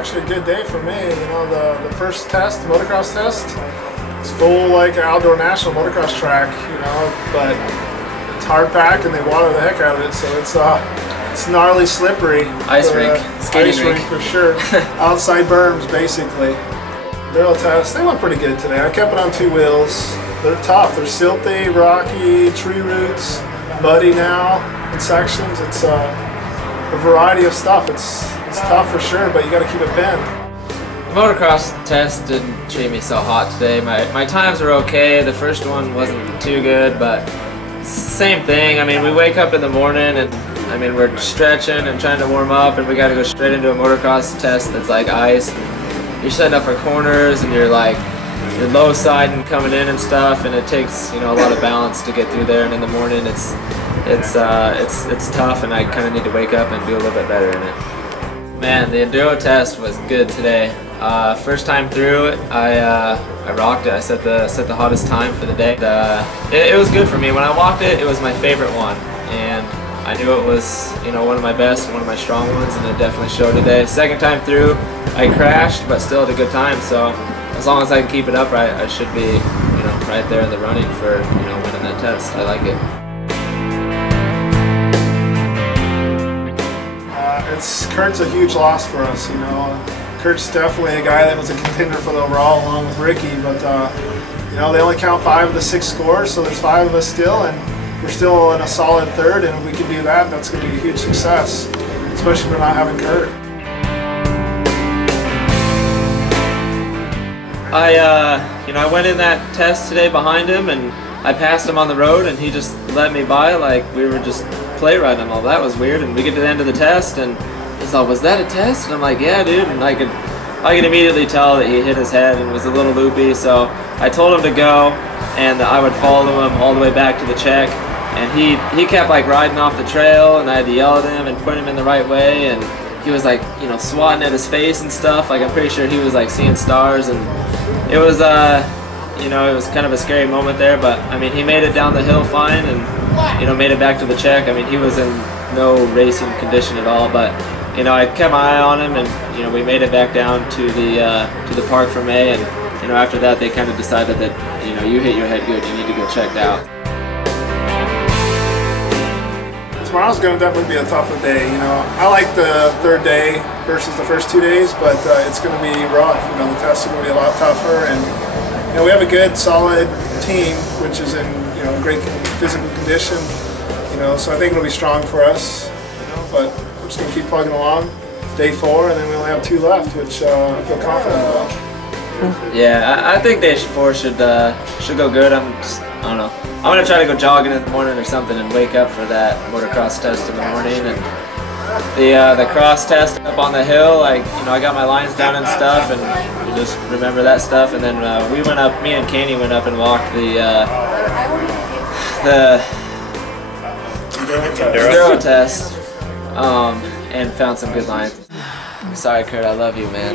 actually a good day for me. You know, the first test, the motocross test, it's full like outdoor national motocross track. You know, but it's hard packed and they water the heck out of it, so it's gnarly, slippery. Ice rink, skating rink for sure. Outside berms, basically. Enduro test, they went pretty good today. I kept it on 2 wheels. They're tough. They're silty, rocky, tree roots, muddy now in sections. It's a variety of stuff. It's tough for sure, but you got to keep it bent. The motocross test didn't treat me so hot today. My times were okay. The first one wasn't too good, but same thing. I mean, we wake up in the morning and I mean, we're stretching and trying to warm up, and we got to go straight into a motocross test that's like ice. You're setting up for corners, and you're low siding coming in and stuff, and it takes, you know, a lot of balance to get through there. And in the morning, it's tough, and I kind of need to wake up and do a little bit better in it. Man, the enduro test was good today. First time through it, I rocked it. I set the hottest time for the day. It was good for me. When I walked it, it was my favorite one, and I knew it was, you know, one of my best and one of my strong ones, and it definitely showed today. Second time through, I crashed, but still had a good time. So as long as I can keep it up, I should be, you know, right there in the running for, you know, winning that test. I like it. Kurt's a huge loss for us, you know. Kurt's definitely a guy that was a contender for the overall along with Ricky, but you know, they only count 5 of the 6 scores, so there's 5 of us still, and we're still in a solid third, and if we can do that, that's going to be a huge success, especially for not having Kurt. I went in that test today behind him, and I passed him on the road, and he just let me by like we were just play riding him. Well, that was weird, and we get to the end of the test, and he's like, "Was that a test?" And I'm like, "Yeah, dude." And I could immediately tell that he hit his head and was a little loopy, so I told him to go, and I would follow him all the way back to the check. And he kept like riding off the trail, and I had to yell at him and point him in the right way, and he was like, you know, swatting at his face and stuff. Like, I'm pretty sure he was like seeing stars, and it was you know, it was kind of a scary moment there, but I mean, he made it down the hill fine, and you know, made it back to the check. I mean, he was in no racing condition at all, but you know, I kept my eye on him, and you know, we made it back down to the park for May, and you know, after that, they kind of decided that, you know, you hit your head good, you need to get checked out. Tomorrow's going to definitely be a tougher day. You know, I like the third day versus the first 2 days, but it's going to be rough. You know, the tests are going to be a lot tougher, and you know, we have a good, solid team, which is in, you know, great physical condition. You know, so I think it'll be strong for us. You know, but we're just going to keep plugging along. Day 4, and then we only have 2 left, which I feel confident about. Yeah, I think day 4 should go good. I don't know. I'm gonna try to go jogging in the morning or something and wake up for that motocross test in the morning, and the cross test up on the hill. Like, you know, I got my lines down and stuff, and you just remember that stuff. And then we went up. Me and Caney went up and walked the enduro test, and found some good lines. Sorry, Kurt. I love you, man.